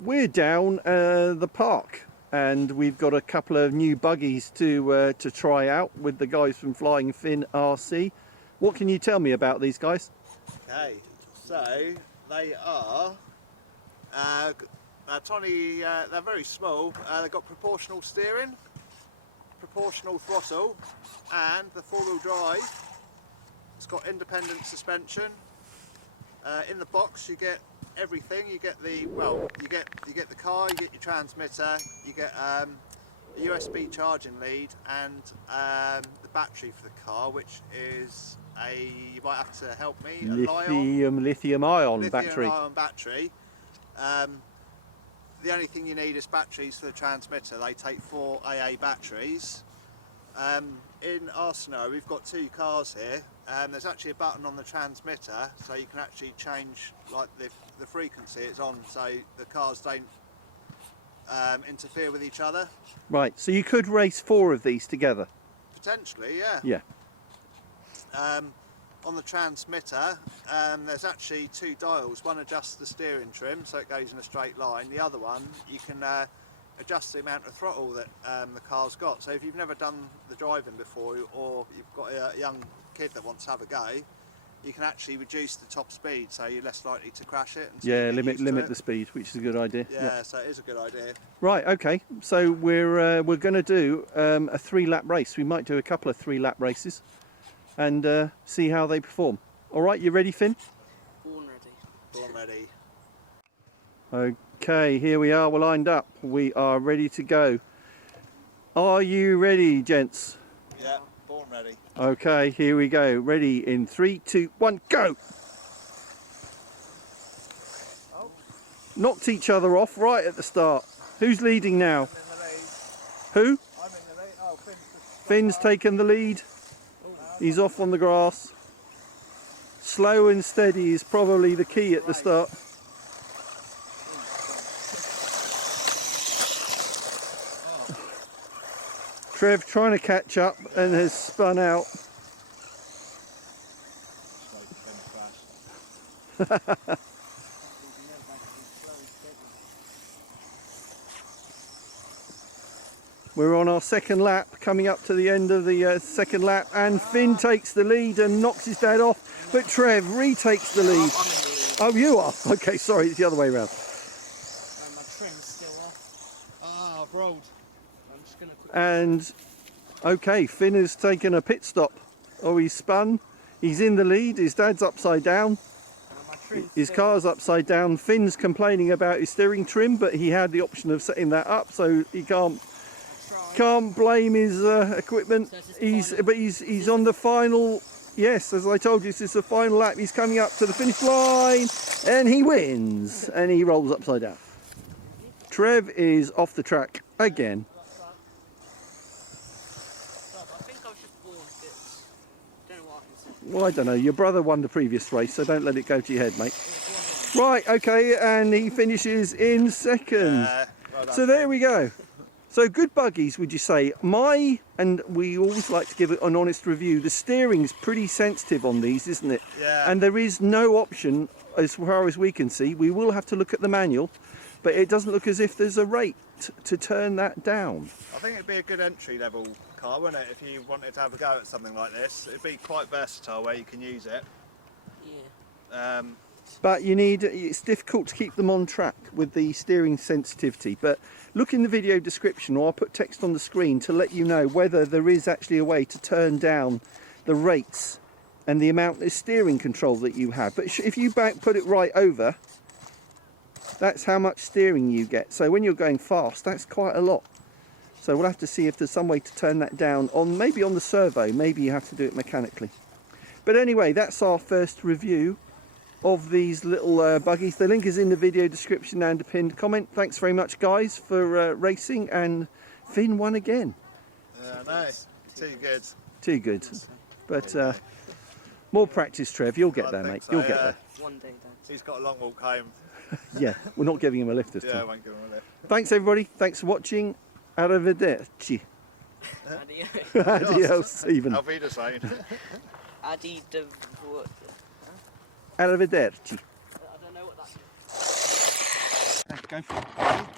We're down the park and we've got a couple of new buggies to try out with the guys from Flying Finn RC. What can you tell me about these guys? Okay, so they are tiny, they're very small. They've got proportional steering, proportional throttle, and the four-wheel drive. It's got independent suspension. In the box you get everything. You get the you get the car, you get your transmitter, you get a USB charging lead, and the battery for the car, which is you might have to help me, lithium-ion battery. Lithium-ion battery. The only thing you need is batteries for the transmitter. They take 4 AA batteries. In our scenario, we've got 2 cars here. There's actually a button on the transmitter, so you can actually change like the frequency it's on, so the cars don't interfere with each other. Right, so you could race 4 of these together? Potentially, yeah. Yeah. On the transmitter, there's actually 2 dials. One adjusts the steering trim, so it goes in a straight line. The other one, you can adjust the amount of throttle that the car's got. So if you've never done the driving before, or you've got a young kid that wants to have a go, you can actually reduce the top speed, so you're less likely to crash it. Yeah, limit the speed, which is a good idea. Yeah, so it is a good idea. Right, okay. So we're going to do a 3-lap race. We might do a couple of 3-lap races and see how they perform. All right, you ready, Finn? Born ready. Born ready. Okay, here we are. We're lined up. We are ready to go. Are you ready, gents? Yeah, born ready. Okay, here we go. Ready in 3, 2, 1, go! Oh. Knocked each other off right at the start. Who's leading now? I'm in the lead. Who? I'm in the lead. Oh, Finn's taken the lead. He's off on the grass. Slow and steady is probably the key at the start. Trev trying to catch up and has spun out. We're on our second lap, coming up to the end of the second lap, and Finn takes the lead and knocks his dad off, but Trev retakes the lead. I'm in the lead. Oh, you are? Okay, sorry, it's the other way around. And my trim's still off. Ah, I've rolled. I'm just going to And, okay, Finn has taken a pit stop. Oh, he's spun. He's in the lead, his dad's upside down. His car's upside down. Finn's complaining about his steering trim, but he had the option of setting that up, so he can't blame his equipment. He's on the final. Yes, as I told you, this is the final lap. He's coming up to the finish line and he wins, and he rolls upside down. Trev is off the track again. I think I was just born bits. Don't know what I can say. Well, I don't know, your brother won the previous race, so don't let it go to your head, mate. Right, okay, and he finishes in second. Well done, So there we go. So good buggies, would you say? And we always like to give it an honest review. The steering's pretty sensitive on these, isn't it? Yeah. And there is no option, as far as we can see. We will have to look at the manual, but it doesn't look as if there's a rate to turn that down. I think it'd be a good entry level car, wouldn't it, if you wanted to have a go at something like this. It'd be quite versatile where you can use it. Yeah. But it's difficult to keep them on track with the steering sensitivity. But look in the video description, or I'll put text on the screen to let you know whether there is actually a way to turn down the rates and the amount of steering control that you have. But if you put it right over, that's how much steering you get. So when you're going fast, that's quite a lot. So we'll have to see if there's some way to turn that down maybe on the servo. Maybe you have to do it mechanically. But anyway, that's our first review of these little buggies. The link is in the video description and a pinned comment. Thanks very much, guys, for racing, and Finn won again. Nice. Too good. Too good. But more practice, Trev. You'll get there, mate. So, You'll get there. One day, Dad. He's got a long walk home. Yeah, we're not giving him a lift this Yeah, I time. won't give him a lift. Thanks, everybody. Thanks for watching. Arrivederci. Adios. Adios, even. Auf Wiedersehen. Adi de... Arrivederci. I don't know what that is. Let's go for it.